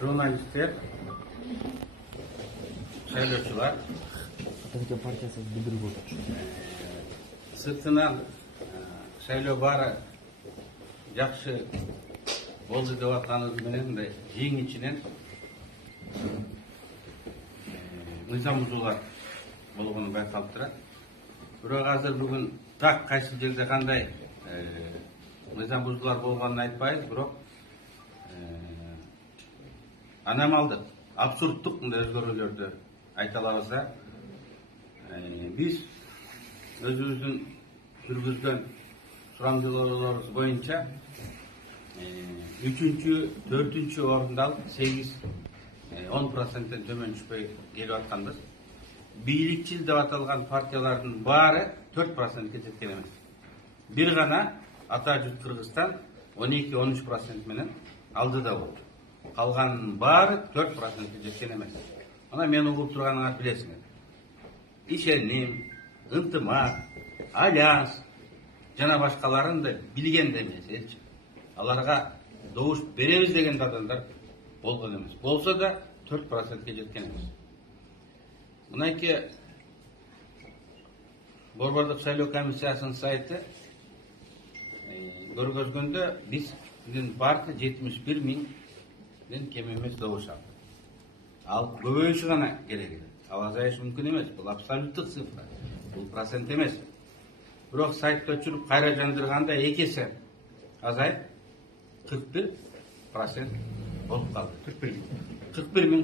Журналистler, шайлоочулар, Атамекен партиясы билдирип отур. Сыртынан шайлоо баары жакшы болду деп атканыбыз менен мындай эң ичинен мыйзам бузуулар болгону байкалып турат. Бирок азыр бүгүн так кайсы жерде кандай мыйзам бузуулар болгонун айтпайбыз, бирок аномалдык, абсурдтук мындай өзгөрүүлөрдү айта алабыз. Биз өзүбүздүн жүргүзгөн сурамжылоолорубуз боюнча 3-чү, 4-чү орунду алып 8-10%-тен төмөн түшпөй келип атканбыз. Бийликчил деп аталган партиялардын баары 4%-ке жеткен эмес. Бир гана Ата Жұрт Кыргызстан 12-13% менен алдыда болду. Калганын баары 4%-ке жеткен эмес. Мына мен угуп турганыңар билесиңер. Ишеним, ынтымак, альянс жана башкаларын да билген да эмес. Аларга добуш беребиз деген адамдар болгон эмес. Болсо да 4%-ке жеткен эмес. Мынайки Борбордук шайлоо комиссиясынын сайты көргөзгөндө биздин партия 71 миңден кем эмес добуш алды. Ал көбөйүшү гана керек эле. Ал азайышы мүмкүн эмес. Бул абсолюттук цифра. Бул процент эмес. Бирок сайтты өчүрүп кайра жандырганда 2 есе азайып 41% болуп калды. 41 миң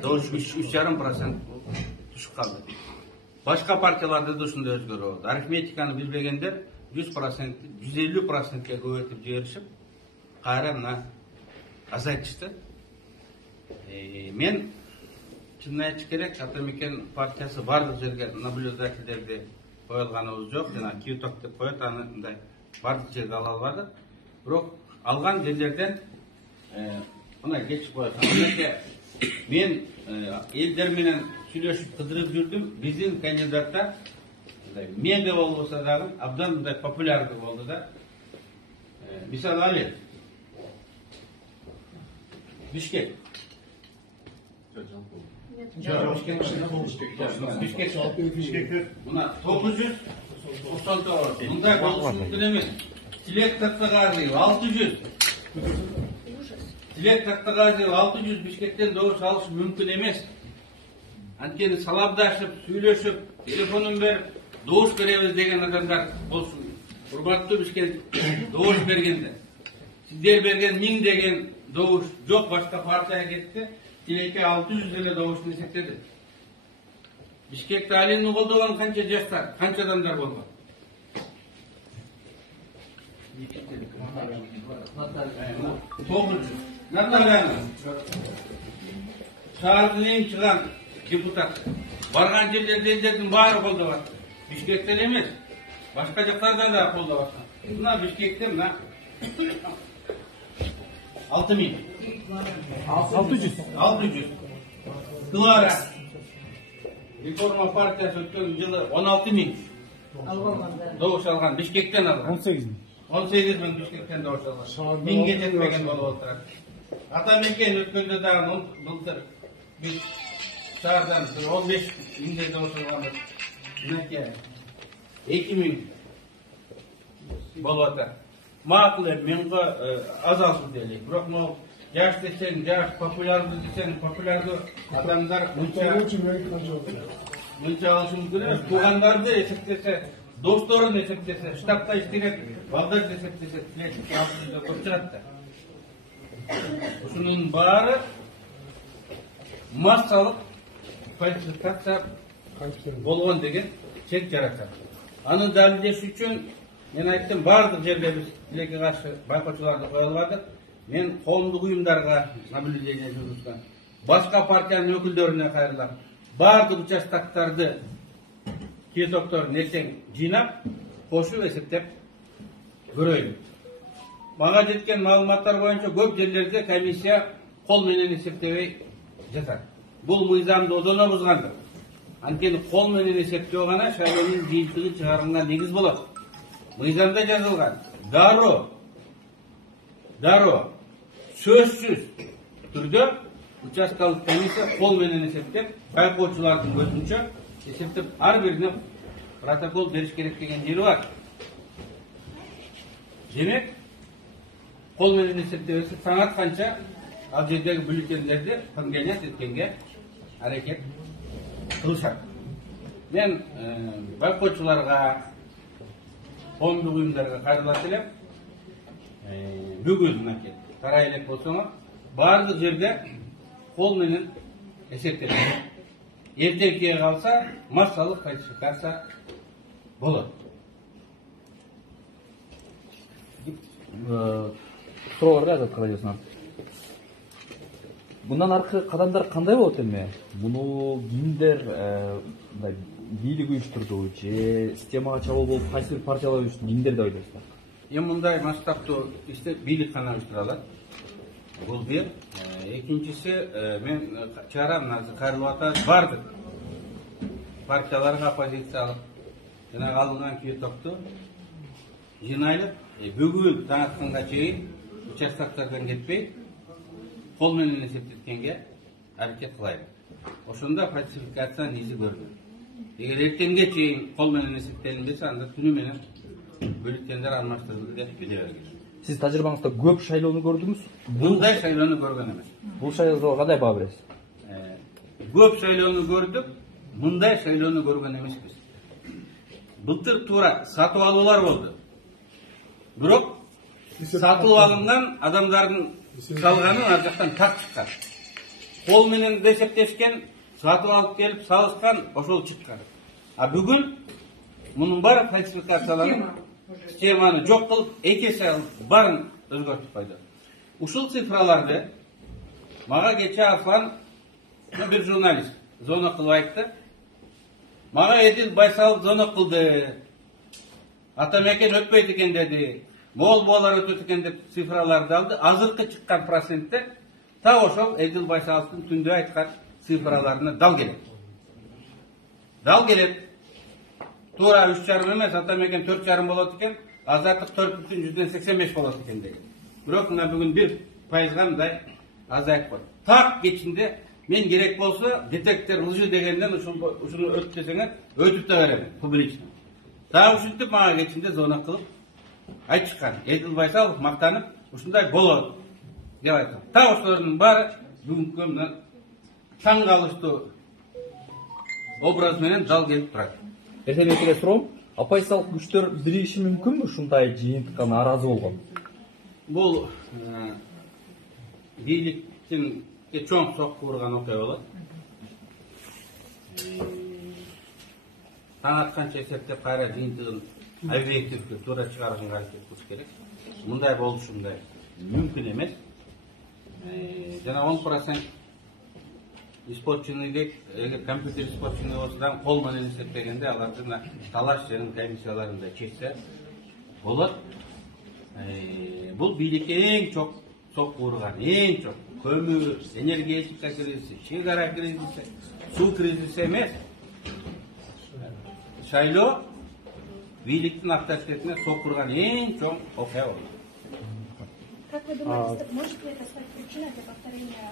добуш 3,5% түшүп калды. Башка партияларда да ушундай өзгөрүү болду. Арифметиканы билбегендер 150%ке көбөйтүп жиберишип, кайра мына азайтышты. Мен чынын айтыш керек, Атамекен партиясы бардык жерге наблюдательдерди коюлганыбыз жок, жана киюток деп коет, аны мындай бардык жерге ала албадык. Бирок алган жерлерден мына кечип коесам. Мен элдер менен сүйлөшүп кыдырып жүрдүм. Биздин кандидаттар медиа болбосо дагы абдан мындай популярдуу болду да. Мисалы алели Бишкек. Бишкек. Мына 999. Мындай болушу мүмкүн эмес. Тилек Тактагазиев 600. Тилек Тактагазиев 600 Бишкектен добуш алыш мүмкүн эмес. Анткени саламдашып, сүйлөшүп, телефонун берип, добуш беребиз деген адамдар болсун. Урматтуу Бишкек добуш бергенде. Сиздер берген 1000 деген добуш жок, башка партияга кетти. Тилекке 600 эле добушун эсептеди. Бишкекте Алинни колдогон канча жаштар, канча адамдар болгон? Натальяны шаардын эң чыган депутаты. Барган жерлерде элдердин баары колдоп атты. Бишкектен эмес, башка жактардан да колдоп атты. Мына Бишкекте мына 6000. 600. Кылара реформа партиясы өткөн жылы 16 000 добуш алган. Бишкектен алган. 18 000 Бишкектен добуш алган. 1000ге жетпеген болуп отурат. Атамекен өткөндө дагы былтыр биз шаардан 15 000 добуш алганбыз. Мынакей 2000 болуп атат. Макул менго аз алсын делейик. Бирок могу жаш десең, жаш, популярдуу десең, популярдуу адамдар мынча алышы мүмкүн эмес. Туугандарды эсептесе, досторун эсептесе, штабта иштеген балдарды эсептесе, көп чыгат да. Ушунун баары массалык фальсификация болгон деген чек жаратат. Аны далилдеш үчүн мен айттым, бардык жерде биз тилекке каршы байкоочуларды кое албадык. Мен коомдук уюмдарга наблюдение жүргүзгөн, башка партиянын өкүлдөрүнө кайрылам. Бардык участоктарды киетокторун эртең жыйнап, кошуп эсептеп көрөйүн. Мага жеткен маалыматтар боюнча көп жерлерде комиссия кол менен эсептебей жатат. Бул мыйзамды одоно бузгандыр. Анткени кол менен эсептөө гана шайлоонун жыйынтыгын чыгарганга негиз болот. Мыйзамда жазылган. Дароо сөзсүз түрдө участкалык комиссия кол менен эсептеп, байкоочулардын көзүнчө эсептеп ар бирине протокол бериш керек деген жери бар. Демек, кол менен эсептебесе таң атканча ал жердеги бюллетендерди конвенят эткенге аракет кылышат. Мен байкоочуларга, коомдук уюмдарга кайрылат элем. Бүгүн карай элек болсоңор, баардык жерде кол менен эсептелет. Эртеңкиге калса массалык фальсификация болот. Суроолорго айтып калабызмын. Bundan arkı kadamlar kандай болот эми? Муну кимдер бийлик уюштурду же системага чабуул болуп кайсы бир партиялар уюштурду, кимдер деп ойлойсуздар? Мындай масштабтуу ишти бийлик гана уюштура алат. Бул бир. Экинчиси, мен чыгарам азыр кайрылып атат бардык партияларга оппозициялык жана алынган күйөтөктү жыйнайлып, бүгүн таң атканга чейин участоктардан кетпей кол менен эсептеткенге аракет кылайлы. Ошондо фальсификациянын изи көрүнөт. Эгер эртеңге чейин кол менен эсептелинбесе, анда түнү менен бюллетендер алмаштырылды деп биле бергенсиз. Siz тажрыйбаңызда көп шайлоону көрдүңүз? Мындай шайлоону көргөн эмес. Бул шайлоого кандай баа бересиз? Көп шайлоону көрдүк, мындай шайлоону көргөн эмеспиз. Былтыр туура сатып алуулар болду. Бирок сатылып алынган адамдардын салганын ар жактан так чыккан. Кол менен эсептешкен, сатып алып келип салышкан, ошол чыккан. А бүгүн мунун баары фальсификацияланып, системаны жок кылып, эки эсе баарын өзгөртүп койду. Ушул цифраларды мага кече Аслан, бир журналист, зона кылып айтты. Мага Эдил Байсалов зона кылды. Атамекен өтпөйт экен деди. Мол болар өтөт экен деп цифраларды алды. Азыркы чыккан процентте так ошол Эдил Байсаловдун түндө айткан цифраларына дал келет. Дал келет. Туура 3,5 эмес, Атамекен 4,5 болот экен, Азаттык 4,85 болот экен деген. Бирок мына бүгүн 1%га мындай азайып койду. Так кечинде мен керек болсо детектор лжи дегенден ушуну өт десеңер өтүп да берем публично. Так ушинтип мага кечинде зона кылып айтышкан. Эдил Байсалов мактанып ушундай болот деп айткан. Так ошолордун баары бүгүнкү мына таң калыштуу образ менен дал келип турат. Эртеңки суроом, оппозициялык күчтөр биригиши мүмкүнбү ушундай жыйынтыкка нааразы болгон? Бул бийликтин чоң сокку урган окуя болот. Таң атканча эсептеп кайра жыйынтыгын объективге туура чыгарганга аракет кылыш керек. Мындай болушу мындай мүмкүн эмес. Жана 10% испорченный дейт, эгер компьютер испорченный болсо да кол менен эсептегенде алардын талаш жана комиссияларында чечсе болот. Бул бийликке эң чоң сокку урган, эң чоң көмүр, энергетика кризиси, чек ара кризиси, суу кризиси эмес. Шайлоо бийликтин авторитетине сокку урган эң чоң окуя болот. Как вы думаете, может ли это стать причиной для повторения